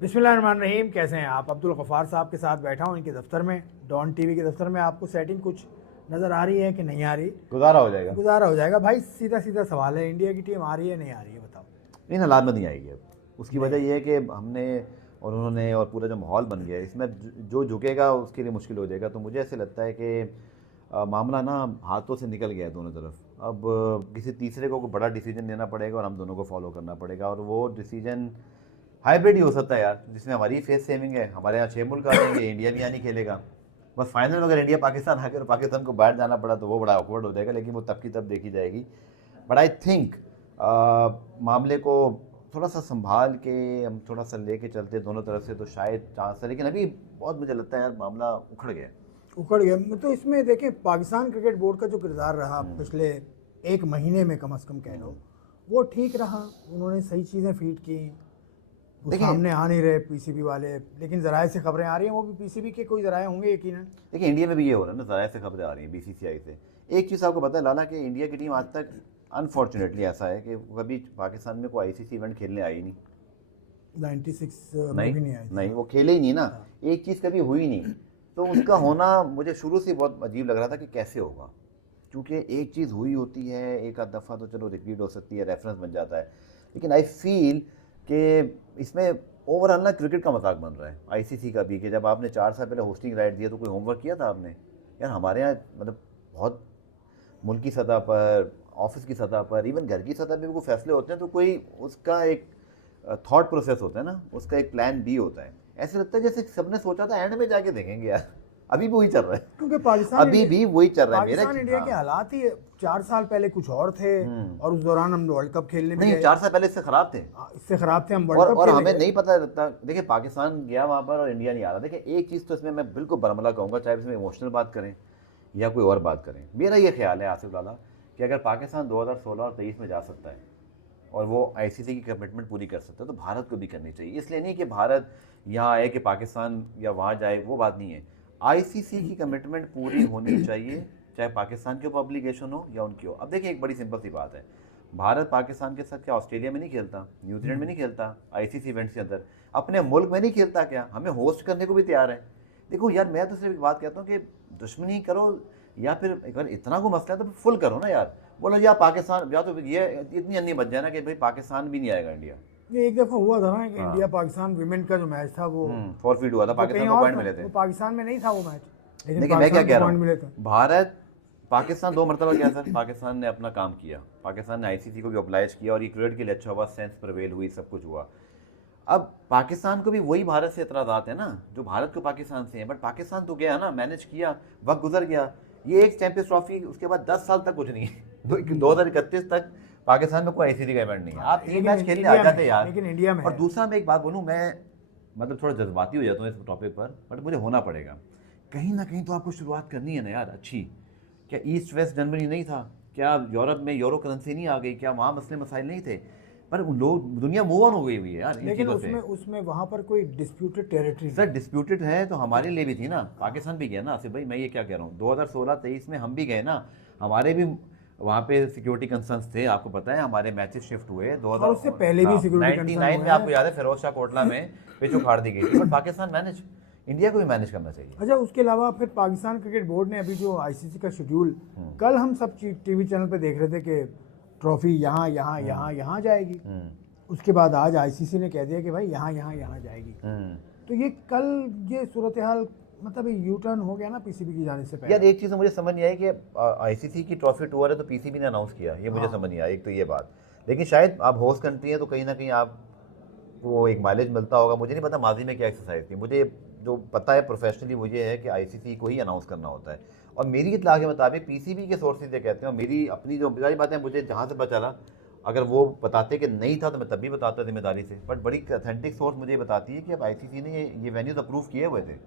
बिस्मिल्लाहिर्रहमानिर्रहीम। कैसे हैं आप? अब्दुल गफ़ार साहब के साथ बैठा हूँ इनके दफ्तर में, डॉन टीवी के दफ्तर में। आपको सेटिंग कुछ नज़र आ रही है कि नहीं आ रही? गुजारा हो जाएगा। गुजारा हो जाएगा भाई। सीधा सीधा सवाल है, इंडिया की टीम आ रही है नहीं आ रही है, बताओ। इन हालात में नहीं आएगी अब। उसकी वजह यह है कि हमने और उन्होंने और पूरा जो माहौल बन गया है इसमें जो झुकेगा उसके लिए मुश्किल हो जाएगा। तो मुझे ऐसे लगता है कि मामला ना हाथों से निकल गया है दोनों तरफ। अब किसी तीसरे को कोई बड़ा डिसीजन लेना पड़ेगा और हम दोनों को फॉलो करना पड़ेगा। और वो डिसीजन हाइब्रिड ही हो सकता है यार, जिसमें हमारी फेस सेविंग है। हमारे यहाँ 6 मुल्क आ जाएंगे, इंडिया भी यहाँ नहीं खेलेगा। बस फाइनल में अगर इंडिया पाकिस्तान आकर पाकिस्तान को बाहर जाना पड़ा तो वो बड़ा ऑकवर्ड हो जाएगा, लेकिन वो तब की तब देखी जाएगी। बट आई थिंक मामले को थोड़ा सा संभाल के हम थोड़ा सा लेके चलते दोनों तरफ से तो शायद चांस है। लेकिन अभी बहुत मुझे लगता है यार मामला उखड़ गया। उखड़ गया तो इसमें देखें, पाकिस्तान क्रिकेट बोर्ड का जो किरदार रहा पिछले एक महीने में कम से कम कह लो, वो ठीक रहा। उन्होंने सही चीज़ें फीड की। वो सामने आ नहीं रहे पीसीबी वाले, लेकिन ज़राए से खबरें आ रही हैं। वो भी पीसीबी के कोई ज़राए होंगे यकीनन। देखिए इंडिया में भी ये हो रहा है ना, ज़राए से खबरें आ रही हैं बीसीसीआई से। एक चीज़ आपको पता है लाला कि इंडिया की टीम आज तक अनफॉर्चुनेटली ऐसा है कि कभी पाकिस्तान में कोई आईसीसी इवेंट खेलने आई नहीं। 96 में भी नहीं आई थी। नहीं वो खेले ही नहीं ना। एक चीज़ कभी हुई नहीं। तो उसका होना मुझे शुरू से बहुत अजीब लग रहा था कि कैसे होगा, क्योंकि एक चीज़ हुई होती है एक आध दफ़ा तो चलो रिपीट हो सकती है, रेफरेंस बन जाता है। लेकिन आई फील कि इसमें ओवरऑल ना क्रिकेट का मजाक बन रहा है आईसीसी का भी, कि जब आपने 4 साल पहले होस्टिंग राइट दिया तो कोई होमवर्क किया था आपने? यार हमारे यहाँ मतलब बहुत मुल्क की सतह पर, ऑफिस की सतह पर, इवन घर की सतह पर भी कोई फैसले होते हैं तो कोई उसका एक थॉट प्रोसेस होता है ना, उसका एक प्लान बी होता है। ऐसे लगता है जैसे सबने सोचा था एंड में जाके देखेंगे यार। अभी भी वही चल रहा है, क्योंकि पाकिस्तान अभी भी वही चल रहा है। पाकिस्तान इंडिया के हालात ही 4 साल पहले कुछ और थे, और उस दौरान हम वर्ल्ड कप खेलने में नहीं 4 साल पहले इससे खराब थे। इससे खराब थे हम वर्ल्ड कप और हमें नहीं पता लगता। देखिए पाकिस्तान गया वहाँ पर और इंडिया नहीं आ रहा। देखिए एक चीज़ तो इसमें मैं बिल्कुल बरमला कहूँगा, चाहे इसमें इमोशनल बात करें या कोई और बात करें, मेरा ये ख्याल है आसिफ लाला कि अगर पाकिस्तान 2016 और 23 में जा सकता है और वो आईसीसी की कमिटमेंट पूरी कर सकता है तो भारत को भी करनी चाहिए। इसलिए नहीं कि भारत यहाँ आए कि पाकिस्तान या वहाँ जाए, वो बात नहीं है। आईसीसी की कमिटमेंट पूरी होनी चाहिए, चाहे पाकिस्तान के ऊपर ऑब्लिगेशन हो या उनकी हो। अब देखिए एक बड़ी सिंपल सी बात है, भारत पाकिस्तान के साथ क्या ऑस्ट्रेलिया में नहीं खेलता, न्यूजीलैंड में नहीं खेलता, आईसीसी इवेंट्स के अंदर अपने मुल्क में नहीं खेलता? क्या हमें होस्ट करने को भी तैयार है? देखो यार मैं तो सिर्फ एक बात कहता हूँ कि दुश्मनी करो या फिर अगर इतना को मसला है तो फुल करो ना यार। बोलो या पाकिस्तान या तो ये इतनी अन्नी बच जाए ना कि भाई पाकिस्तान भी नहीं आएगा इंडिया। ये एक दफ़ा हुआ था ना कि इंडिया पाकिस्तान विमेन का जो मैच था वो फॉरफीट हुआ था, पाकिस्तान को पॉइंट मिले थे। पाकिस्तान में नहीं था वो मैच, लेकिन देखिए मैं क्या कह रहा मिले हूँ, थे। भारत पाकिस्तान 2 मरतबा गया सर, पाकिस्तान ने अपना काम किया, पाकिस्तान ने आईसीसी को भी ऑब्लाइज किया और ये क्रिकेट के लिए अच्छा हुआ, सेंस प्रवेल हुई, सब कुछ हुआ। अब पाकिस्तान को भी वही भारत से इतराज़ात है ना जो भारत को पाकिस्तान से है। बट पाकिस्तान तो गया ना, मैनेज किया, वक्त गुजर गया। ये एक चैंपियंस ट्रॉफी, उसके बाद 10 साल तक कुछ नहीं है। 2031 तक पाकिस्तान में कोई आईसीसी का इवेंट नहीं है। आप 3 मैच खेलने आ जाते यार। लेकिन इंडिया में और दूसरा मैं एक बात बोलूँ, मैं मतलब थोड़ा जज्बाती हो जाता हूँ इस टॉपिक पर, बट मुझे होना पड़ेगा। कहीं ना कहीं तो आपको शुरुआत करनी है ना यार अच्छी। क्या ईस्ट वेस्ट जर्मनी नहीं था? क्या यूरोप में यूरो करेंसी नहीं आ गई? क्या वहाँ मसले मसाइल नहीं थे? पर लोग दुनिया मूव ऑन हो गई हुई है यार। लेकिन उसमें वहाँ पर कोई डिस्प्यूटेड टेरिटरी सर डिस्प्यूटेड है तो हमारे लिए भी थी ना। पाकिस्तान भी गया ना आसिफ भाई, मैं ये क्या कह रहा हूँ, 2016-23 में हम भी गए ना, हमारे भी वहाँ पे सिक्योरिटी कंसर्न्स थे। आपको पता है हमारे मैचेस शिफ्ट हुए 2000 उससे पहले भी सिक्योरिटी 99 में, आपको याद है फिरोज शाह कोटला में पिच उखाड़ दी गई थी। बट पाकिस्तान मैनेज, इंडिया को भी मैनेज करना चाहिए। अच्छा, उसके अलावा फिर पाकिस्तान क्रिकेट बोर्ड ने अभी जो आईसीसी का शेड्यूल, कल हम सब टीवी चैनल पे देख रहे थे कि ट्रॉफी यहाँ यहाँ यहाँ यहाँ जाएगी। उसके बाद आज आईसीसी ने कह दिया कि भाई यहाँ यहाँ यहाँ जाएगी। तो ये कल ये सूरत हाल मतलब यू टर्न हो गया ना पीसीबी की जाने से पहले। यार एक चीज़ मुझे समझ नहीं आई कि आईसीसी की ट्रॉफी टूर है तो पीसीबी ने अनाउंस किया, ये मुझे समझ नहीं आया। एक तो ये बात, लेकिन शायद आप होस्ट कंट्री है तो कहीं ना कहीं आपको एक माइलेज मिलता होगा। मुझे नहीं पता माजी में क्या एक्सरसाइज थी। मुझे जो पता है प्रोफेशनली वो ये है कि आईसीसी को ही अनाउंस करना होता है। और मेरी इत्तला के मुताबिक पीसीबी के सोर्सेज ये कहते हैं, और मेरी अपनी जो सारी बातें मुझे जहाँ से पता चला, अगर वो बताते कि नहीं था तो मैं तब भी बताता जिम्मेदारी से। बट बड़ी ऑथेंटिक सोर्स मुझे बताती है कि अब आईसीसी ने ये वेन्यूज अप्रूव किए हुए थे,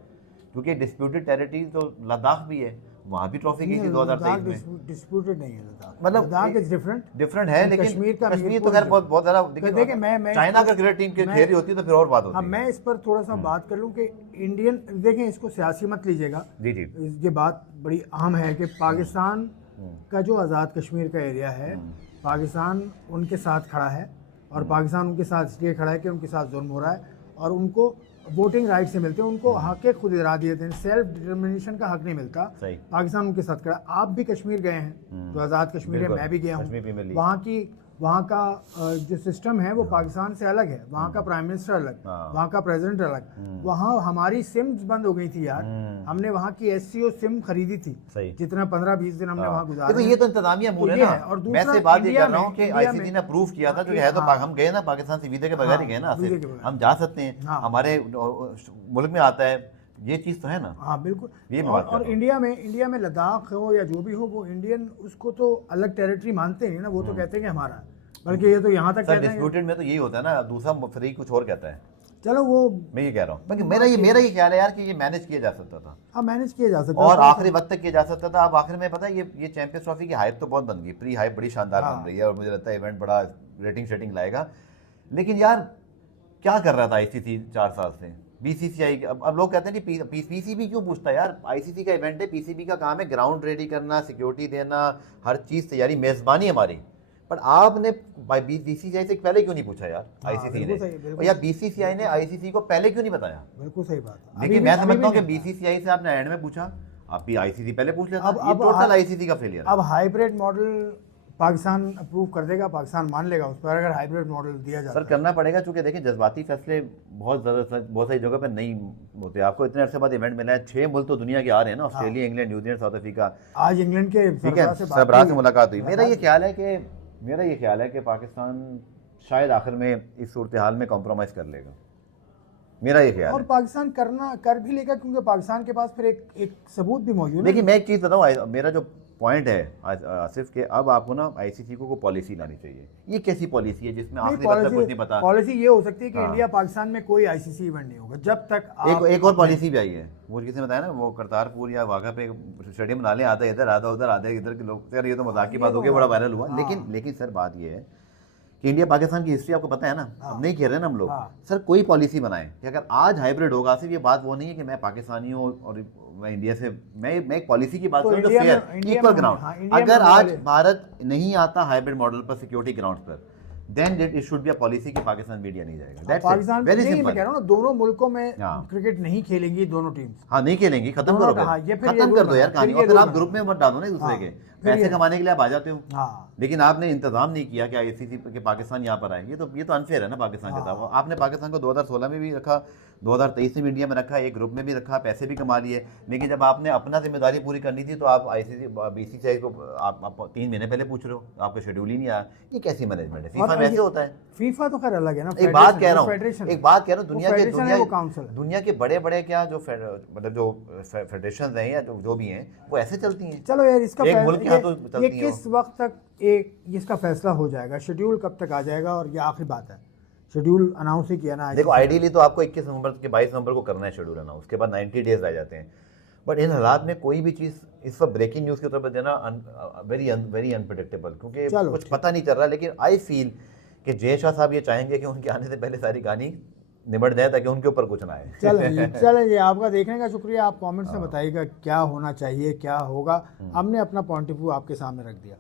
क्योंकि डिस्प्यूटेड टेरिटरी तो लद्दाख भी है, वहाँ भी ट्रॉफी गई थी 2023 में। डिस्प्यूटेड नहीं है लद्दाख, मतलब लद्दाख इज डिफरेंट है, लेकिन कश्मीर तो खैर बहुत ज़्यादा। देखिए मैं चाइना का क्रिकेट टीम खेल रही होती है तो फिर और बात होती है। अब मैं इस पर थोड़ा सा बात कर लूँ कि इंडियन, देखें इसको सियासी मत लीजिएगा जी जी, ये बात बड़ी अहम है कि पाकिस्तान का जो आज़ाद कश्मीर का एरिया है, पाकिस्तान उनके साथ खड़ा है, और पाकिस्तान उनके साथ इसलिए खड़ा है कि उनके साथ जुल्म हो रहा है। और उनको वोटिंग राइट से मिलते हैं, उनको हक खुद इरा दिए थे, सेल्फ डिटर्मिनेशन का हक नहीं मिलता। सही। पाकिस्तान उनके साथ खड़ा। आप भी कश्मीर गए हैं, जो आज़ाद कश्मीर है, मैं भी गया हूँ। वहाँ का जो सिस्टम है वो पाकिस्तान से अलग है। वहाँ का प्राइम मिनिस्टर अलग, वहाँ का प्रेसिडेंट अलग। वहाँ हमारी सिम्स बंद हो गई थी यार। हमने वहाँ की SCO सिम खरीदी थी, जितना 15-20 दिन हमने वहाँ गुजारा। देखो ये तो इंतजामिया मूल है ना। और मैं से बात ये कर रहा हूँ कि ICC ने अप्रूव किया था, जो है तो हम गए ना पाकिस्तान से वीज़े के बगैर ही गए ना, हम जा सकते हैं, हमारे मुल्क में आता है, ये चीज़ तो है ना। हाँ बिल्कुल। ये और इंडिया में लद्दाख हो या जो भी हो, वो इंडियन उसको तो अलग टेरिटरी मानते हैं ना, वो तो कहते हैं कि हमारा, बल्कि ये तो यहाँ तक कहते हैं। डिस्प्यूटेड में तो यही होता है ना, दूसरा फ्री कुछ और कहता है। चलो वो मैं ये कह रहा हूँ, बाकी मेरा ये ख्याल है यार कि ये मैनेज किया जा सकता था। हाँ मैनेज किया जा सकता और आखिरी वक्त तक किया जा सकता था। अब आखिर में पता है ये चैंपियंस ट्रॉफी की हाइप तो बहुत बन गई, प्री हाइप बड़ी शानदार बन रही है, और मुझे लगता है इवेंट बड़ा रेटिंग शेटिंग लाएगा। लेकिन यार क्या कर रहा था ICC 4 साल से? BCCI अब लोग कहते हैं कि PCB क्यों पूछता है यार? ICC का इवेंट है, PCB का काम है ग्राउंड रेडी करना, सिक्योरिटी देना, हर चीज़ तैयारी, मेज़बानी हमारी। पर आपने BCCI से पहले क्यों नहीं पूछा यार ICC ने? और यार BCCI ने ICC को पहले क्यों नहीं बताया? बिल्कुल सही बात है। लेकिन मैं समझता हूँ कि BCCI से आपने एंड में पूछा, आप भी ICC पहले पूछ लेता। ये टोटल ICC का फेलियर है। अब हाइब्रिड मॉडल पाकिस्तान अप्रूव कर देगा, पाकिस्तान मान लेगा उस पर, अगर हाइब्रिड मॉडल दिया जाता है। सर करना पड़ेगा, चूंकि देखिए जज्बाती फैसले बहुत सारी जगह पर नहीं होते। आपको इतने अरसे बाद इवेंट मिला है, 6 मुल्क तो दुनिया के आ रहे हैं ना, Australia, England, New Zealand, south Africa. आज इंग्लैंड के ठीक है, सरबराह से मुलाकात हुई। मेरा ये ख्याल है कि पाकिस्तान शायद आखिर में इस सूरत हाल में कॉम्प्रोमाइज़ कर लेगा, मेरा ये ख्याल है। और पाकिस्तान कर भी लेगा, क्योंकि पाकिस्तान के पास फिर एक सबूत भी मौजूद है। लेकिन मैं एक चीज़ बताऊँ, मेरा जो पॉइंट है आसिफ के, अब आपको ना ICC को पॉलिसी लानी चाहिए। ये कैसी पॉलिसी है जिसमें आखिरी वक्त तक कुछ नहीं पता? पॉलिसी ये हो सकती है कि इंडिया पाकिस्तान में कोई ICC इवेंट नहीं होगा जब तक एक और पॉलिसी भी आई है, वो किसी ने बताया ना, वो करतारपुर या वाघा पे स्टेडियम बना लें, आधा इधर आधा उधर, आधे इधर के लोग। यार ये तो मजाक की बात हो गई, बड़ा वायरल हुआ। लेकिन सर बात ये है कि इंडिया पाकिस्तान की हिस्ट्री आपको पता है ना, अब नहीं कह रहे ना हम लोग। सर कोई पॉलिसी बनाएं कि अगर आज हाइब्रिड होगा, सिर्फ ये बात वो नहीं है कि मैं पाकिस्तानी हूँ और मैं इंडिया से, मैं एक पॉलिसी की बात करूँ तो फेयर इक्वल ग्राउंड। अगर आज भारत नहीं आता हाइब्रिड मॉडल पर सिक्योरिटी ग्राउंड पर, then it should be a policy कि पाकिस्तान मीडिया नहीं जाएगा। Pakistan very simple. मैं कह रहा हूं ना, दोनों मुल्कों में क्रिकेट नहीं खेलेंगी दोनों टीम्स। हाँ नहीं खेलेंगी, खत्म करो, खत्म कर दो यार कहानी। और फिर आप ग्रुप में मत डालो ना एक दूसरे के, पैसे कमाने के लिए आप आ जाते हो। लेकिन आपने इंतजाम नहीं किया कि ICC के पाकिस्तान यहाँ पर आए। ये तो अनफेयर है ना पाकिस्तान के साथ। आपने पाकिस्तान को 2016 में भी रखा, 2023 में इंडिया में रखा, एक ग्रुप में भी रखा, पैसे भी कमा लिए। लेकिन जब आपने अपना जिम्मेदारी पूरी करनी थी तो आप BCCI को आप 3 महीने पहले पूछ रहे हो, आपका शेड्यूल ही नहीं आया। ये कैसी मैनेजमेंट है? फीफा में ऐसे होता है? फीफा तो खैर अलग है ना। एक बात कह रहा हूँ, दुनिया के बड़े क्या जो मतलब जो फेडरेशन हैं या जो भी हैं, वो ऐसे चलती हैं। चलो यार, इसका एक मुल्क के हाथों चलती हैं। किस वक्त तक इसका फैसला हो जाएगा, शेड्यूल कब तक आ जाएगा, और ये आखिरी बात है, शेड्यूल अनाउंस ही किया ना। देखो आइडियली तो आपको 21 नवंबर के 22 नवंबर को करना है शेड्यूल अनाउंस, उसके बाद 90 डेज रह जाते हैं। बट इन हालात में कोई भी चीज़ इस वक्त ब्रेकिंग न्यूज़ के तौर पर देना वेरी अनप्रेडिक्टेबल, क्योंकि कुछ पता नहीं चल रहा। लेकिन आई फील कि जय शाह साहब ये चाहेंगे कि उनके आने से पहले सारी कहानी निबट जाए, ताकि उनके ऊपर कुछ ना आए। चलें, आपका देखने का शुक्रिया। आप कमेंट्स में बताइएगा क्या होना चाहिए, क्या होगा। हमने अपना पॉइंट ऑफ व्यू आपके सामने रख दिया।